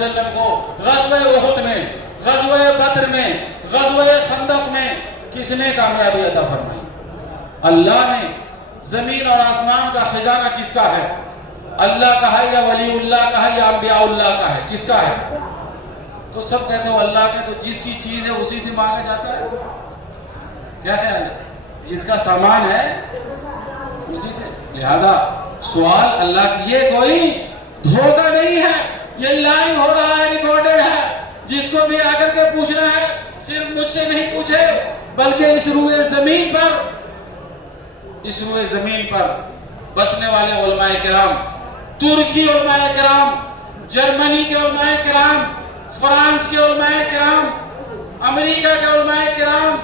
وسلم کو غزوہ احد میں، غزوہ بدر میں، غزوہ خندق میں کس نے کامیابی عطا فرمائی؟ اللہ نے۔ زمین اور آسمان کا خزانہ کس کا ہے؟ اللہ کا ہے یا ولی اللہ کا ہے یا انبیاء اللہ کا ہے؟ کس کا ہے؟ تو سب کہتے ہو اللہ کا، تو جس کی چیز ہے اسی سے مانگا جاتا ہے؟ کیا خیال ہے؟ جس کا سامان ہے اسی سے۔ لہذا سوال اللہ کی، یہ کوئی دھوکہ نہیں ہے، یہ لائیو ہو رہا ہے، ریکارڈڈ ہے۔ جس کو بھی آ کر کے پوچھنا ہے صرف مجھ سے نہیں پوچھے، بلکہ اس روئے زمین پر بسنے والے علماء کرام، ترکی علماء کرام، جرمنی کے علماء کرام، فرانس کے علماء کرام، امریکہ کے علماء کرام،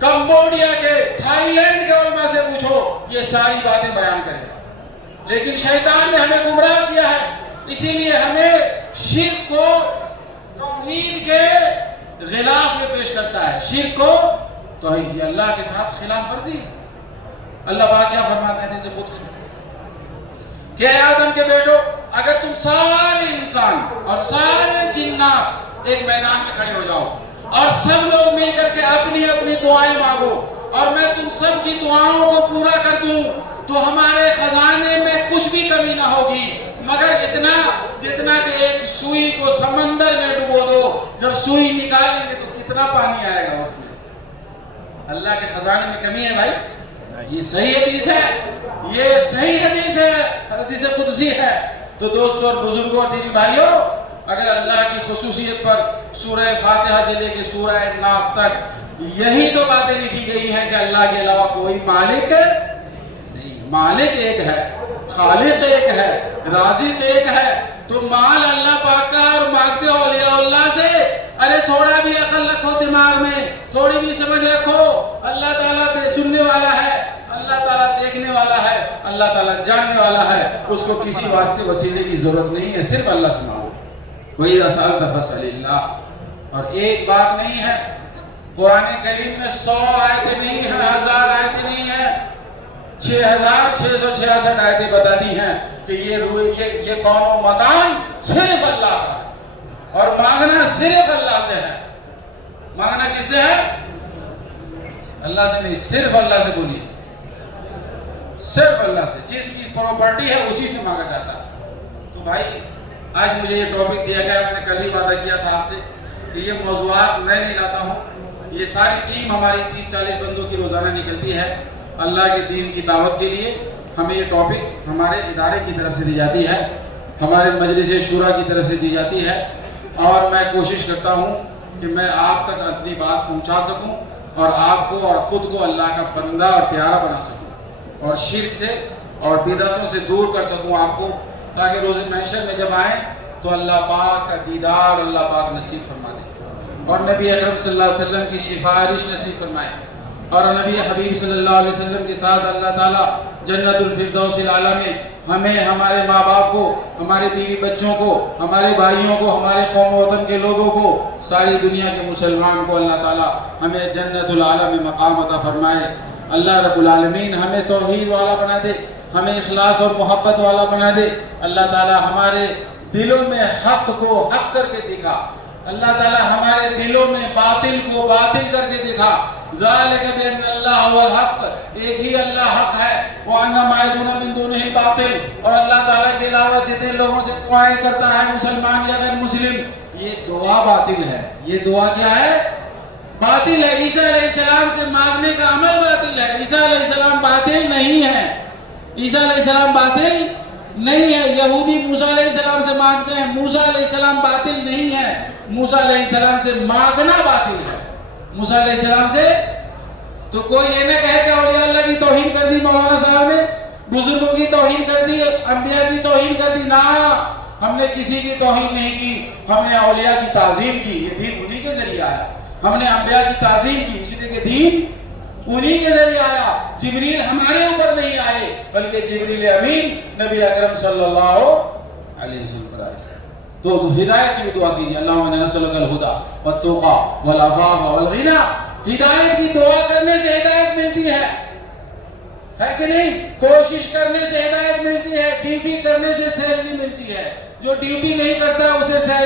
کمبوڈیا کے، تھائی لینڈ کے علماء سے پوچھو، یہ ساری باتیں بیان کریں گا۔ لیکن شیطان نے ہمیں گمراہ کیا ہے، اسی لیے ہمیں شرک کو توحید کے غلاف میں پیش کرتا ہے۔ شرک کو توحید، یہ اللہ کے ساتھ خلاف ورزی ہے۔ اللہ پاک کیا فرماتے ہیں جیسے قدس میں کہ اے آدم کے بیٹو، اگر تم سارے انسان اور سارے جنات ایک میدان میں کھڑے ہو جاؤ اور سب لوگ مل کر کے اپنی اپنی دعائیں مانگو اور میں تم سب کی دعاؤں کو پورا کر دوں، تو ہمارے خزانے میں کچھ بھی کمی نہ ہوگی مگر اتنا جتنا کہ ایک سوئی کو سمندر میں ڈبو دو، جب سوئی نکالیں گے تو کتنا پانی آئے گا اس میں۔ اللہ کے خزانے میں کمی ہے بھائی؟ یہ صحیح حدیث ہے، یہ صحیح حدیث ہے، حدیث قدسی ہے۔ تو دوستو اور بزرگوں اور دینی بھائیوں، اگر اللہ کی خصوصیت پر سورہ فاتحہ سے لے کے سورہ ناس تک یہی تو باتیں لکھی گئی ہیں کہ اللہ کے علاوہ کوئی مالک نہیں، مالک ایک ہے، خالق ایک ہے، رازق ایک ہے، تو مال اللہ پاک کا اور مانگتے ہو اولیاء اللہ سے۔ ارے تھوڑا بھی عقل رکھو دماغ میں، تھوڑی بھی سمجھ رکھو، اللہ تعالیٰ سننے والا ہے، اللہ تعالیٰ دیکھنے والا ہے، اللہ تعالیٰ جاننے والا ہے، اس کو کسی واسطے وسیلے کی ضرورت نہیں ہے، صرف اللہ سے مانگو۔ وہی اصل تفصیل اللہ۔ اور ایک بات نہیں ہے، قرآن کریم میں 100 آیتیں نہیں ہیں، 1000 آیتیں نہیں ہیں، 6666 آیتیں بتا دی ہیں کہ یہ کون و مکان صرف اللہ کا ہے اور مانگنا صرف اللہ سے ہے۔ مانگنا کس سے ہے؟ اللہ سے نہیں، صرف اللہ سے بولیے، صرف اللہ سے۔ جس کی پراپرٹی ہے اسی سے مانگا جاتا ہے۔ تو بھائی آج مجھے یہ ٹاپک دیا گیا، میں نے کل ہی وعدہ کیا تھا آپ سے کہ یہ موضوعات میں نہیں لاتا ہوں، یہ ساری ٹیم ہماری 30-40 بندوں کی روزانہ نکلتی ہے اللہ کے دین کی دعوت کے لیے۔ ہمیں یہ ٹاپک ہمارے ادارے کی طرف سے دی جاتی ہے، ہمارے مجلس شورا کی طرف سے دی جاتی ہے، اور میں کوشش کرتا ہوں کہ میں آپ تک اپنی بات پہنچا سکوں اور آپ کو اور خود کو اللہ کا بندہ اور پیارا بنا سکوں اور شرک سے اور بدعتوں سے دور کر سکوں آپ کو، تاکہ روز محشر میں جب آئیں تو اللہ پاک کا دیدار اللہ پاک نصیب فرما دے اور نبی اکرم صلی اللہ علیہ وسلم کی سفارش نصیب فرمائے اور نبی حبیب صلی اللہ علیہ وسلم کے ساتھ اللہ تعالیٰ جنت الفردوس الاعلیٰ میں ہمیں، ہمارے ماں باپ کو، ہمارے بیوی بچوں کو، ہمارے بھائیوں کو، ہمارے قوم و وطن کے لوگوں کو، ساری دنیا کے مسلمان کو اللہ تعالیٰ ہمیں جنت الاعلیٰ میں مقام عطا فرمائے۔ اللہ رب العالمین ہمیں توحید والا بنا دے، ہمیں اخلاص اور محبت والا بنا دے۔ اللہ تعالیٰ ہمارے دلوں میں حق کو حق کر کے دکھا، اللہ تعالیٰ ہمارے دلوں میں باطل کو باطل کر کے دکھا۔ ذالک بان اللہ هو الحق، ایک ہی اللہ حق ہے، وان ما يدعون من دونه الباطل، اور اللہ تعالیٰ کے علاوہ جتنے لوگوں سے دعائیں کرتا ہے مسلمان یا غیر مسلم، یہ دعا باطل ہے۔ یہ دعا کیا ہے؟ باطل ہے۔ عیسیٰ علیہ السلام سے مانگنے کا عمل باطل ہے۔ عیسیٰ علیہ السلام باطل نہیں ہے، عیسیٰ علیہ السلام باطل نہیں ہے۔ یہودی موسیٰ علیہ السلام سے مانگتے ہیں، موسیٰ علیہ السلام باطل نہیں ہے، موسیٰ علیہ السلام سے مانگنا باطل ہے۔ موسیٰ علیہ السلام سے تو کوئی یہ نہ کہے کہ اولیاء اللہ کی توہین کر دی مولانا صاحب نے، بزرگوں کی توہین کر دی، انبیاء کی توہین کر دی۔ نہ، ہم نے کسی کی توہین نہیں کی، ہم نے اولیاء کی تعظیم کی، یہ دین انہی کے ذریعہ آیا۔ ہم نے انبیاء کی تعظیم کی، اس لیے کہ دین انہی کے ذریعہ آیا۔ جبریل ہمارے اوپر نہیں آئے، بلکہ جبریل امین نبی اکرم صلی اللہ علیہ وسلم پر آئے۔ تو ہدایت کی دعا کیجیے، اللہم انا نسألک الہدی والتقی والعفاف والغنی۔ ہدایت کی دعا کرنے سے ہدایت ملتی ہے کہ نہیں؟ کوشش کرنے سے ہدایت ملتی ہے، ڈیوٹی کرنے سے سیلری ملتی ہے، جو ڈیوٹی نہیں کرتا اسے سیلری